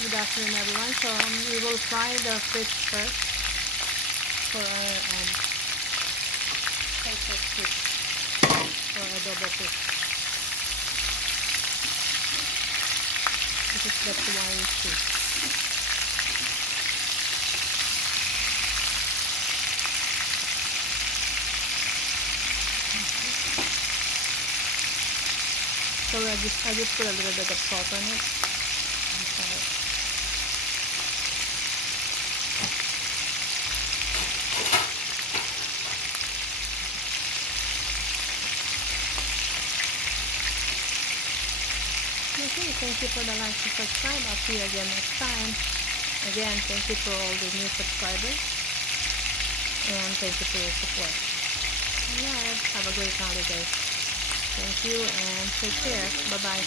Good afternoon, everyone. So we will fry the fish first for our salted fish or adobo fish. This is the Swai fish. So I just put a little bit of salt on it. Okay, thank you for the like and subscribe. I'll see you again next time. Again, thank you for all the new subscribers. And thank you for your support. Alright, have a great holiday. Thank you and take care. Bye-bye.